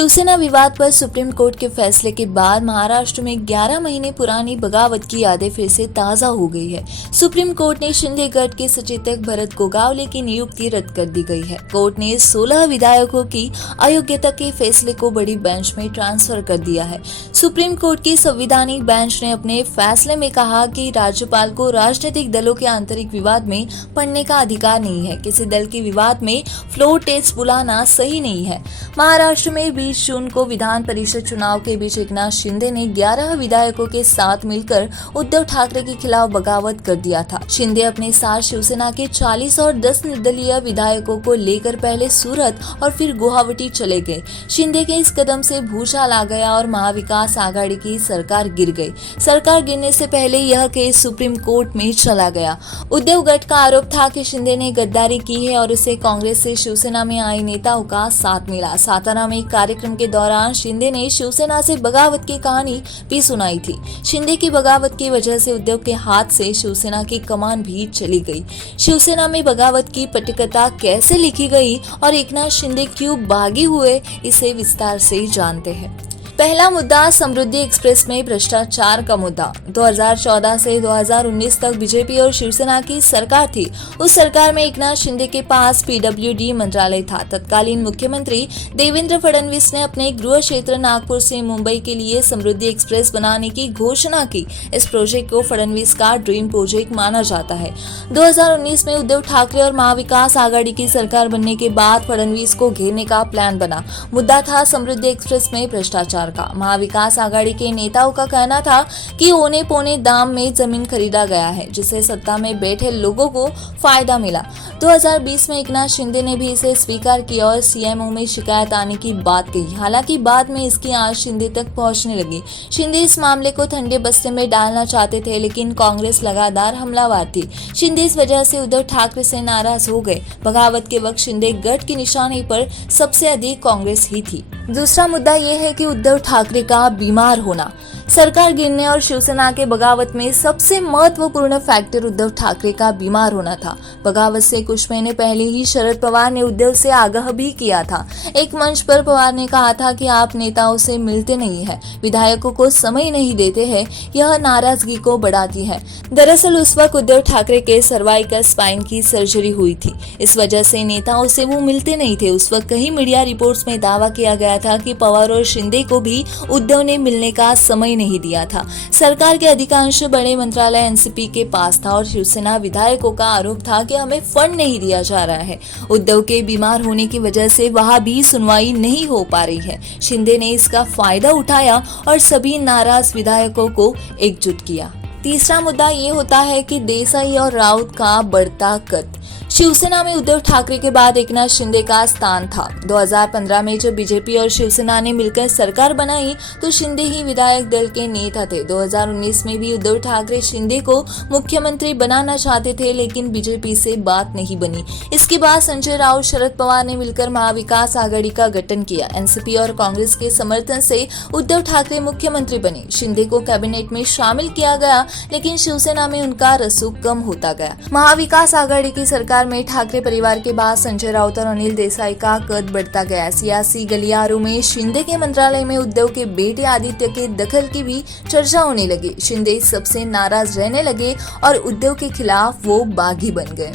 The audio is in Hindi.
शिवसेना विवाद पर सुप्रीम कोर्ट के फैसले के बाद महाराष्ट्र में 11 महीने पुरानी बगावत की यादें फिर से ताजा हो गई है। सुप्रीम कोर्ट ने शिंदे गढ़ के सचेतक भरत गोगावले की नियुक्ति रद्द कर दी गई है। कोर्ट ने 16 विधायकों की अयोग्यता के फैसले को बड़ी बेंच में ट्रांसफर कर दिया है। सुप्रीम कोर्ट की संवैधानिक बेंच ने अपने फैसले में कहा कि राज्यपाल को राजनीतिक दलों के आंतरिक विवाद में पड़ने का अधिकार नहीं है। किसी दल के विवाद में फ्लोर टेस्ट बुलाना सही नहीं है। महाराष्ट्र में 20 जून को विधान परिषद चुनाव के बीच एकनाथ शिंदे ने 11 विधायकों के साथ मिलकर उद्धव ठाकरे के खिलाफ बगावत कर दिया था। शिंदे अपने साथ शिवसेना के 40 और 10 निर्दलीय विधायकों को लेकर पहले सूरत और फिर गुवाहाटी चले गए। शिंदे के इस कदम से भूचाल आ गया और महाविकास आघाड़ी की सरकार गिर गई। सरकार गिरने से पहले यह केस सुप्रीम कोर्ट में चला गया। उद्धव गढ़ का आरोप था कि शिंदे ने गद्दारी की है और उसे कांग्रेस से शिवसेना में आए नेताओं का साथ मिला। सातारा में कार्यक्रम के दौरान शिंदे ने शिवसेना से बगावत की कहानी भी सुनाई थी। शिंदे की बगावत की वजह से उद्धव के हाथ से शिवसेना की कमान भी चली गई। शिवसेना में बगावत की पटकथा कैसे लिखी गई और एकनाथ शिंदे क्यों बागी हुए, इसे विस्तार से जानते हैं। पहला मुद्दा, समृद्धि एक्सप्रेस में भ्रष्टाचार का मुद्दा। 2014 से 2019 तक बीजेपी और शिवसेना की सरकार थी। उस सरकार में एकनाथ शिंदे के पास पीडब्ल्यूडी मंत्रालय था। तत्कालीन मुख्यमंत्री देवेंद्र फडणवीस ने अपने गृह क्षेत्र नागपुर से मुंबई के लिए समृद्धि एक्सप्रेस बनाने की घोषणा की। इस प्रोजेक्ट को फडणवीस का ड्रीम प्रोजेक्ट माना जाता है। 2019 में उद्धव ठाकरे और महाविकास आघाड़ी की सरकार बनने के बाद फडणवीस को घेरने का प्लान बना। मुद्दा था समृद्धि एक्सप्रेस में भ्रष्टाचार का। महाविकास आघाड़ी के नेताओं का कहना था कि औने पौने दाम में जमीन खरीदा गया है, जिससे सत्ता में बैठे लोगों को फायदा मिला। 2020 में एकनाथ शिंदे ने भी इसे स्वीकार किया और सीएमओ में शिकायत आने की बात कही। हालांकि बाद में इसकी आंच शिंदे तक पहुंचने लगी। शिंदे इस मामले को ठंडे बस्ते में डालना चाहते थे, लेकिन कांग्रेस लगातार हमलावर थी। शिंदे इस वजह से उद्धव ठाकरे से नाराज हो गए। बगावत के वक्त शिंदे गढ़ की निशानी पर सबसे अधिक कांग्रेस ही थी। दूसरा मुद्दा यह है कि उद्धव ठाकरे का बीमार होना। सरकार गिरने और शिवसेना के बगावत में सबसे महत्वपूर्ण फैक्टर उद्धव ठाकरे का बीमार होना था। बगावत से कुछ महीने पहले ही शरद पवार ने उद्धव से आगाह भी किया था। एक मंच पर पवार ने कहा था कि आप नेताओं से मिलते नहीं हैं, विधायकों को समय नहीं देते हैं, यह नाराजगी को बढ़ाती है। दरअसल उस वक्त उद्धव ठाकरे के सर्वाइकल स्पाइन की सर्जरी हुई थी। इस वजह से नेताओं से वो मिलते नहीं थे। उस वक्त कई मीडिया रिपोर्ट्स में दावा किया गया था कि पवार और शिंदे को भी उद्धव ने मिलने का समय नहीं दिया था। सरकार के अधिकांश बड़े मंत्रालय एनसीपी के पास था और शिवसेना विधायकों का आरोप था कि हमें फंड नहीं दिया जा रहा है। उद्धव के बीमार होने की वजह से वहां भी सुनवाई नहीं हो पा रही है। शिंदे ने इसका फायदा उठाया और सभी नाराज विधायकों को एकजुट किया। तीसरा मुद्दा ये होता है कि देसाई और राउत का बढ़ता कद। शिवसेना में उद्धव ठाकरे के बाद एकनाथ शिंदे का स्थान था। 2015 में जब बीजेपी और शिवसेना ने मिलकर सरकार बनाई तो शिंदे ही विधायक दल के नेता थे। 2019 में भी उद्धव ठाकरे शिंदे को मुख्यमंत्री बनाना चाहते थे, लेकिन बीजेपी से बात नहीं बनी। इसके बाद संजय राउत, शरद पवार ने मिलकर महाविकास आघाड़ी का गठन किया। एनसीपी और कांग्रेस के समर्थन से उद्धव ठाकरे मुख्यमंत्री बने। शिंदे को कैबिनेट में शामिल किया गया, लेकिन शिवसेना में उनका रसूख कम होता गया। महाविकास आघाड़ी की सरकार में ठाकरे परिवार के बाद संजय राउत और अनिल देसाई का कद बढ़ता गया। सियासी गलियारों में शिंदे के मंत्रालय में उद्धव के बेटे आदित्य के दखल की भी चर्चा होने लगी। शिंदे सबसे नाराज रहने लगे और उद्धव के खिलाफ वो बागी बन गए।